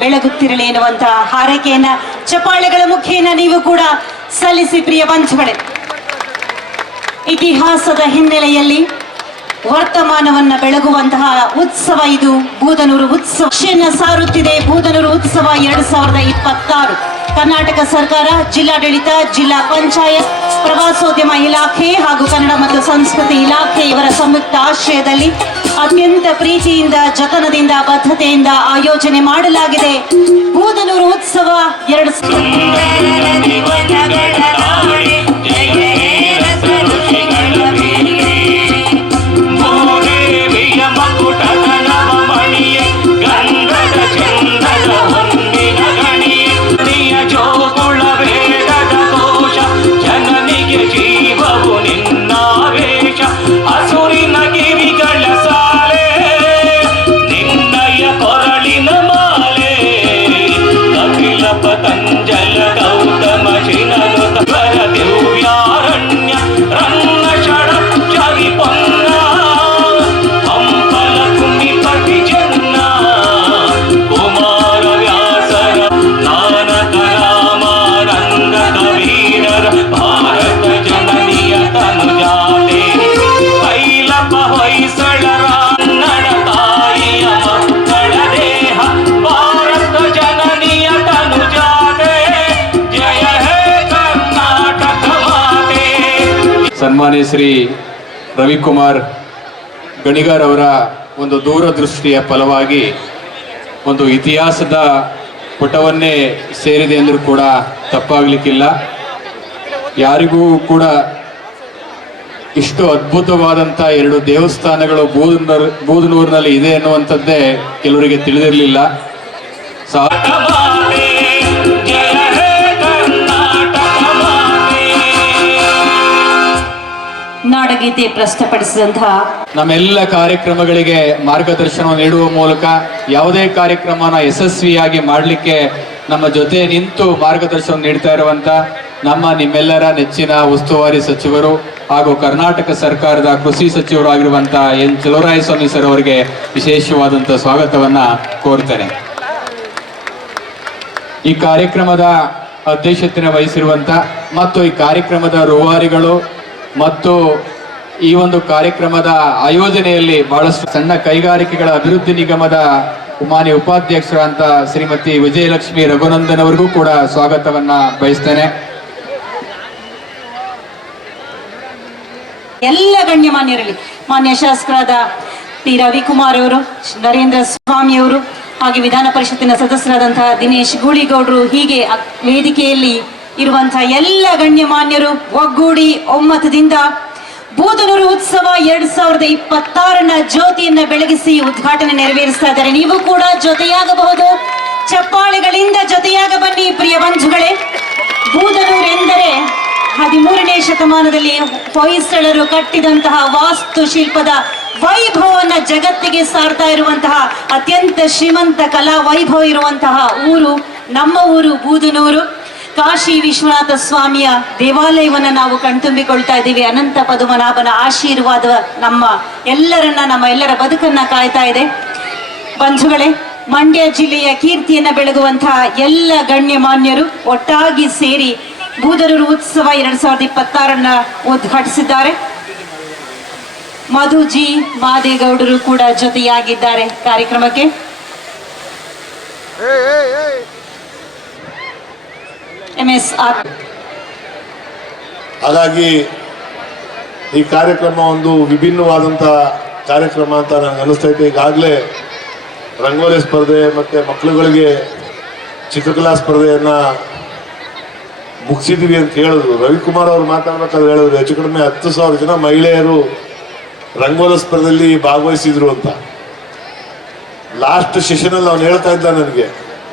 ಬೆಳಗುತ್ತಿರಲಿ ಎನ್ನುವಂತಹ ಹಾರೈಕೆಯನ್ನ ಚಪ್ಪಾಳೆಗಳ ಮುಖೇನ ನೀವು ಕೂಡ ಸಲ್ಲಿಸಿ. ಪ್ರಿಯ ಬಂಧುಗಳೇ, ಇತಿಹಾಸದ ಹಿನ್ನೆಲೆಯಲ್ಲಿ ವರ್ತಮಾನವನ್ನ ಬೆಳಗುವಂತಹ ಉತ್ಸವ ಇದು ಬೂದನೂರು ಉತ್ಸವ. ಸಾರುತ್ತಿದೆ ಬೂದನೂರು ಉತ್ಸವ 2026. ಕರ್ನಾಟಕ ಸರ್ಕಾರ, ಜಿಲ್ಲಾಡಳಿತ, ಜಿಲ್ಲಾ ಪಂಚಾಯತ್, ಪ್ರವಾಸೋದ್ಯಮ ಇಲಾಖೆ ಹಾಗೂ ಕನ್ನಡ ಮತ್ತು ಸಂಸ್ಕೃತಿ ಇಲಾಖೆ ಇವರ ಸಂಯುಕ್ತ ಆಶ್ರಯದಲ್ಲಿ ಅತ್ಯಂತ ಪ್ರೀತಿಯಿಂದ, ಜತನದಿಂದ, ಬದ್ಧತೆಯಿಂದ ಆಯೋಜನೆ ಮಾಡಲಾಗಿದೆ ಬೂದನೂರು ಉತ್ಸವ 2026. ಸನ್ಮಾನ್ಯ ಶ್ರೀ ರವಿಕುಮಾರ್ ಗಣಿಗಾರ್ ಅವರ ಒಂದು ದೂರದೃಷ್ಟಿಯ ಫಲವಾಗಿ ಒಂದು ಇತಿಹಾಸದ ಪುಟವನ್ನೇ ಸೇರಿದೆ ಎಂದರೂ ಕೂಡ ತಪ್ಪಾಗಲಿಕ್ಕಿಲ್ಲ. ಯಾರಿಗೂ ಕೂಡ ಇಷ್ಟು ಅದ್ಭುತವಾದಂಥ 2 ದೇವಸ್ಥಾನಗಳು ಬೂದನೂರಿನಲ್ಲಿ ಇದೆ ಎನ್ನುವಂಥದ್ದೇ ಕೆಲವರಿಗೆ ತಿಳಿದಿರಲಿಲ್ಲ. ನಾಡಗೀತೆ ಪ್ರಸ್ತುತಪಡಿಸಿದಂತಹ ನಮ್ಮೆಲ್ಲ ಕಾರ್ಯಕ್ರಮಗಳಿಗೆ ಮಾರ್ಗದರ್ಶನ ನೀಡುವ ಮೂಲಕ ಯಾವುದೇ ಕಾರ್ಯಕ್ರಮನ ಯಶಸ್ವಿಯಾಗಿ ಮಾಡಲಿಕ್ಕೆ ನಮ್ಮ ಜೊತೆ ನಿಂತು ಮಾರ್ಗದರ್ಶನ ನೀಡ್ತಾ ಇರುವಂತ ನಿಮ್ಮೆಲ್ಲರ ನೆಚ್ಚಿನ ಉಸ್ತುವಾರಿ ಸಚಿವರು ಹಾಗೂ ಕರ್ನಾಟಕ ಸರ್ಕಾರದ ಕೃಷಿ ಸಚಿವರು ಆಗಿರುವಂತ ಎನ್ ಚಲುವರಾಯಸ್ವಾಮಿ ಸರ್ ಅವರಿಗೆ ವಿಶೇಷವಾದಂತಹ ಸ್ವಾಗತವನ್ನ ಕೋರ್ತೇನೆ. ಈ ಕಾರ್ಯಕ್ರಮದ ಅಧ್ಯಕ್ಷತೆ ವಹಿಸಿರುವಂತ ಮತ್ತು ಈ ಕಾರ್ಯಕ್ರಮದ ರೂವಾರಿಗಳು ಮತ್ತು ಈ ಒಂದು ಕಾರ್ಯಕ್ರಮದ ಆಯೋಜನೆಯಲ್ಲಿ ಬಹಳಷ್ಟು ಸಣ್ಣ ಕೈಗಾರಿಕೆಗಳ ಅಭಿವೃದ್ಧಿ ನಿಗಮದ ಮಾನ್ಯ ಉಪಾಧ್ಯಕ್ಷರಾದಂತ ಶ್ರೀಮತಿ ವಿಜಯಲಕ್ಷ್ಮಿ ರಘುನಂದನ್ ಅವರಿಗೂ ಕೂಡ ಸ್ವಾಗತವನ್ನ ಬಯಸ್ತೇನೆ. ಎಲ್ಲ ಗಣ್ಯಮಾನ್ಯರಲ್ಲಿ ಮಾನ್ಯ ಶಾಸಕರಾದ ಟಿ ರವಿಕುಮಾರ್ ಅವರು, ನರೇಂದ್ರ ಸ್ವಾಮಿ ಅವರು, ಹಾಗೆ ವಿಧಾನ ಪರಿಷತ್ತಿನ ಸದಸ್ಯರಾದಂತಹ ದಿನೇಶ್ ಗೂಳಿಗೌಡರು, ಹೀಗೆ ವೇದಿಕೆಯಲ್ಲಿ ಇರುವಂತಹ ಎಲ್ಲ ಗಣ್ಯಮಾನ್ಯರು ಒಗ್ಗೂಡಿ ಒಮ್ಮತದಿಂದ ಬೂದನೂರು ಉತ್ಸವ 2026ನ ಜ್ಯೋತಿಯನ್ನ ಬೆಳಗಿಸಿ ಉದ್ಘಾಟನೆ ನೆರವೇರಿಸ್ತಾ ಇದ್ದಾರೆ. ನೀವು ಕೂಡ ಜೊತೆಯಾಗಬಹುದು, ಚಪ್ಪಾಳೆಗಳಿಂದ ಜೊತೆಯಾಗ ಬನ್ನಿ. ಪ್ರಿಯ ಬಂಧುಗಳೇ, ಬೂದನೂರು ಎಂದರೆ 13ನೇ ಶತಮಾನದಲ್ಲಿ ಹೊಯ್ಸಳರು ಕಟ್ಟಿದಂತಹ ವಾಸ್ತುಶಿಲ್ಪದ ವೈಭವವನ್ನ ಜಗತ್ತಿಗೆ ಸಾರ್ತಾ ಇರುವಂತಹ ಅತ್ಯಂತ ಶ್ರೀಮಂತ ಕಲಾ ವೈಭವ ಇರುವಂತಹ ಊರು ನಮ್ಮ ಊರು ಬೂದನೂರು. ಕಾಶಿ ವಿಶ್ವನಾಥ ಸ್ವಾಮಿಯ ದೇವಾಲಯವನ್ನು ನಾವು ಕಣ್ತುಂಬಿಕೊಳ್ತಾ ಇದ್ದೀವಿ. ಅನಂತ ಪದ್ಮನಾಭನ ಆಶೀರ್ವಾದ ನಮ್ಮ ಎಲ್ಲರ ಬದುಕನ್ನ ಕಾಯ್ತಾ ಇದೆ. ಬಂಧುಗಳೇ, ಮಂಡ್ಯ ಜಿಲ್ಲೆಯ ಕೀರ್ತಿಯನ್ನ ಬೆಳಗುವಂತಹ ಎಲ್ಲ ಗಣ್ಯಮಾನ್ಯರು ಒಟ್ಟಾಗಿ ಸೇರಿ ಬೂದನೂರು ಉತ್ಸವ 2026ನ್ನ ಉದ್ಘಾಟಿಸಿದ್ದಾರೆ. ಮಧುಜಿ ಮಾದೇಗೌಡರು ಕೂಡ ಜೊತೆಯಾಗಿದ್ದಾರೆ ಕಾರ್ಯಕ್ರಮಕ್ಕೆ. MS ಹಾಗಾಗಿ ಈ ಕಾರ್ಯಕ್ರಮ ಒಂದು ವಿಭಿನ್ನವಾದಂಥ ಕಾರ್ಯಕ್ರಮ ಅಂತ ನನಗೆ ಅನಿಸ್ತೈತೆ. ಈಗಾಗಲೇ ರಂಗೋಲಿ ಸ್ಪರ್ಧೆ ಮತ್ತು ಮಕ್ಕಳುಗಳಿಗೆ ಚಿತ್ರಕಲಾ ಸ್ಪರ್ಧೆಯನ್ನು ಮುಗಿಸಿದ್ದೀವಿ ಅಂತ ಹೇಳಿದ್ರು. ರವಿಕುಮಾರ್ ಅವರು ಮಾತಾಡ್ಬೇಕಾದ್ರೆ ಹೇಳಿದ್ರು ಹೆಚ್ಚು ಕಡಿಮೆ 10,000 ಜನ ಮಹಿಳೆಯರು ರಂಗೋಲಿ ಸ್ಪರ್ಧೆಯಲ್ಲಿ ಭಾಗವಹಿಸಿದ್ರು ಅಂತ. ಲಾಸ್ಟ್ ಸೆಷನಲ್ಲಿ ಅವ್ನು ಹೇಳ್ತಾ ಇದ್ದ ನನಗೆ,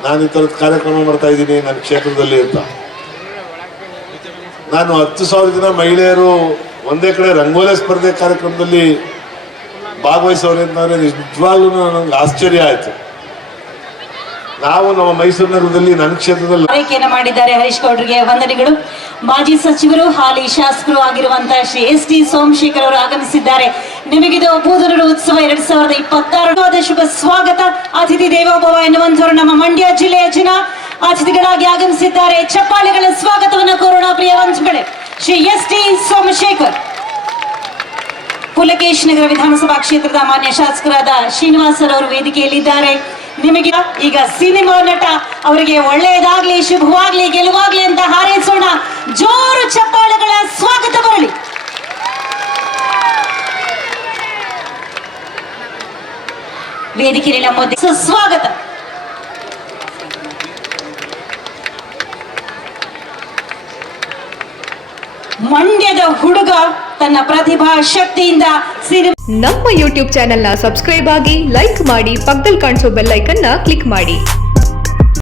ನಾನು ಈ ಥರದ ಕಾರ್ಯಕ್ರಮ ಮಾಡ್ತಾ ಇದ್ದೀನಿ ನನ್ನ ಕ್ಷೇತ್ರದಲ್ಲಿ ಅಂತ. ನಾನು 10,000 ಜನ ಮಹಿಳೆಯರು ಒಂದೇ ಕಡೆ ರಂಗೋಲಿ ಸ್ಪರ್ಧೆ ಕಾರ್ಯಕ್ರಮದಲ್ಲಿ ಭಾಗವಹಿಸೋರು ಅಂತಂದರೆ ನಿಜವಾಗ್ಲೂ ನನಗೆ ಆಶ್ಚರ್ಯ ಆಯಿತು. ನಾವು ನಮ್ಮ ಮೈಸೂರು ನಗರದಲ್ಲಿ ನನ್ನ ಕ್ಷೇತ್ರದಲ್ಲಿ ಆರೈಕೆಯನ್ನು ಮಾಡಿದ್ದಾರೆ. ಹರೀಶ್ ಗೌಡ್ರಿಗೆ ವಂದನೆಗಳು. ಮಾಜಿ ಸಚಿವರು ಹಾಲಿ ಶಾಸಕರು ಆಗಿರುವಂತಹ ಶ್ರೀ ST ಸೋಮಶೇಖರ್ ಅವರು ಆಗಮಿಸಿದ್ದಾರೆ. ನಿಮಗಿದು ಬೂದನೂರು ಉತ್ಸವ 2026 ಶುಭ ಸ್ವಾಗತ. ಅತಿಥಿ ದೇವೋಭವ ಎನ್ನುವಂಥವರು ನಮ್ಮ ಮಂಡ್ಯ ಜಿಲ್ಲೆಯ ಜನ ಅತಿಥಿಗಳಾಗಿ ಆಗಮಿಸಿದ್ದಾರೆ. ಚಪ್ಪಾಳೆಗಳ ಸ್ವಾಗತವನ್ನು ಕೋರೋಣ ಪ್ರಿಯ ವಂಶಗಳೇ. ಶ್ರೀ ST ಸೋಮಶೇಖರ್ ಪುಲಕೇಶ್ ನಗರ ವಿಧಾನಸಭಾ ಕ್ಷೇತ್ರದ ಮಾನ್ಯ ಶಾಸಕರಾದ ಶ್ರೀನಿವಾಸರ್ ಅವರು ವೇದಿಕೆಯಲ್ಲಿದ್ದಾರೆ. ನಿಮಗೆ ಈಗ ಸಿನಿಮಾ ನಟ ಅವರಿಗೆ ಒಳ್ಳೆಯದಾಗ್ಲಿ, ಶುಭವಾಗ್ಲಿ, ಗೆಲುವಾಗ್ಲಿ ಅಂತ ಹಾರೈಸೋಣ. ಜೋರು ಚಪ್ಪಾಳೆಗಳ ಸ್ವಾಗತ ಬರಲಿ. ವೇದಿಕೆಯಲ್ಲಿ ನಮ್ಮ ಸುಸ್ವಾಗತ. ಮಂಡ್ಯದ ಹುಡುಗ ತನ್ನ ಪ್ರತಿಭಾ ಶಕ್ತಿಯಿಂದ ನಮ್ಮ ಯೂಟ್ಯೂಬ್ ಚಾನೆಲ್ನ ಸಬ್ಸ್ಕ್ರೈಬ್ ಆಗಿ, ಲೈಕ್ ಮಾಡಿ, ಪಕ್ಕದಲ್ಲಿ ಕಾಣಿಸೋ ಬೆಲ್ ಐಕನ್ನ ಕ್ಲಿಕ್ ಮಾಡಿ.